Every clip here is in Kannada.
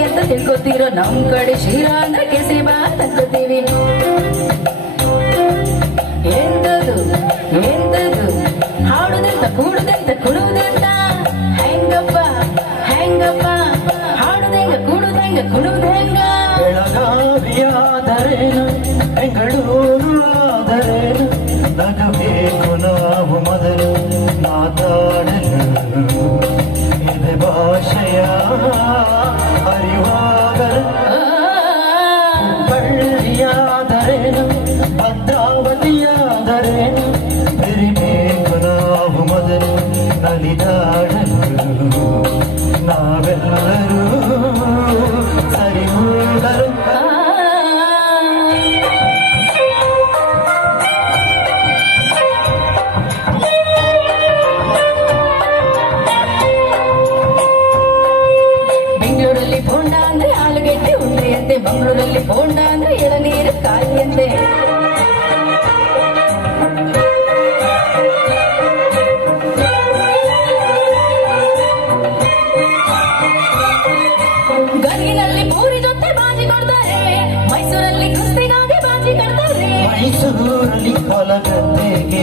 ಅಂತ ತಿಳ್ಕೊತೀರೋ ನಮ್ ಕಡೆ ಶಿರ ಅಂದ್ರೆ ಬಾ ಕೂಡುದೆಂತ ಕುಡುವುದೆಂತ ಹೆಂಗಪ್ಪ ಹೆಂಗಪ್ಪ? ಹಾಡುದೆಂಗ, ಕೂಡುದೆಂಗ ಕುಡುವುದೆಂಗ ಬೆಳಗಾವಿಯಾದರೇನು ಬೆಂಗಳೂರು ಆದರೇನು ಭದ್ರಾವತಿಯಾದರೇನು ಬೆರಿಬೇಕು ನಾವು ಮೊದಲು ನಲಿದಾಡಲು ನಾವೆಲ್ಲರೂ ಸರಿ ಹೋಗಲು ಆ, ಬೆಂಗಳೂರಲ್ಲಿ ಬೋಂಡ ಅಂದ್ರೆ ಆಲೂಗೆಡ್ಡೆ ಉಂಡೆಯಂತೆ ಮಂಗಳೂರಲ್ಲಿ ಬೋಂಡ ಅಂದ್ರೆ ಎಳನೀರು ಕಾಯಿಯಂತೆ ಗದಗಿನಲ್ಲಿ ಪೂರಿ ಜೊತೆ ಬಾಜಿ ಕೊಡ್ತಾರೆ. ಮೈಸೂರಲ್ಲಿ ಕುಸ್ತಿಗಾಗಿ ಬಾಜಿ ಕೊಡ್ತಾರೆ. ಮೈಸೂರಲ್ಲಿ ಹೊಲಗದ್ದೆಗೆ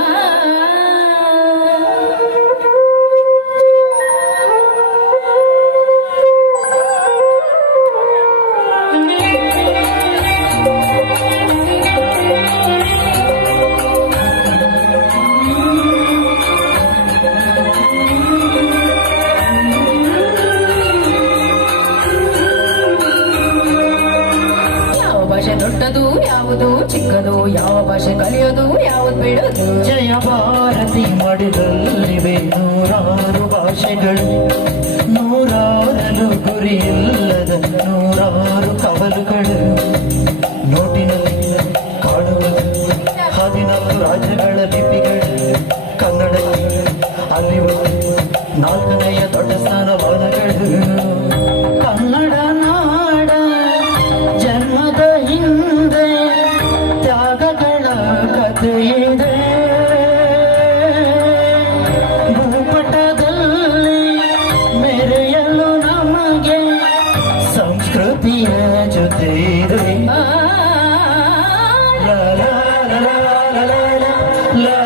ಚಿಕ್ಕದು, ಯಾವ ಭಾಷೆ ಕಲಿಯೋದು ಯಾವುದು ಬಿಡೋದು? ಜಯ ಭಾರತಿ ಮಡಿದಲ್ಲಿವೆ ನೂರಾರು ಭಾಷೆಗಳು. ನೂರಾರಲು ಗುರಿಯಿಲ್ಲದ ನೂರಾರು ಕವಲುಗಳು. ನೋಟಿನಲ್ಲಿ ಕಾಣುವ ಹದಿನಾಲ್ಕು ರಾಜ್ಯಗಳ ಲಿಪಿಗಳು. ಕನ್ನಡ ಅಲ್ಲಿ ಒಂದು दिया जो दे दे ला ला ला ला ला ला